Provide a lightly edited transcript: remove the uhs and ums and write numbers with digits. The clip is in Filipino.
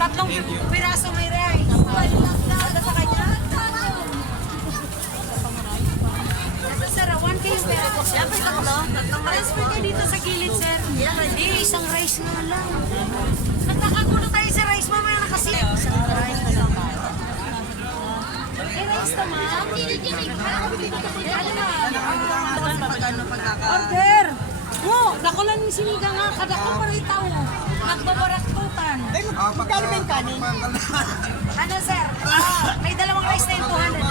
Tatlong piraso may rice. Ano sa kanya? Ito sir, 1K yung pera ko. Siyempre tatlo. Tatlong rice po. Dito sa gilid sir. Hindi, isang rice nga lang. Nagkakagulo tayo sa rice. Mamaya nakasi. Isang rice na lang. Rice naman. Order! Oh, nakulan yung sinigang nga. Kadako pa rin tao. Nagbabaraktutan. Magkano ba yung kanin? Ano sir? May dalawang rice na yung 200.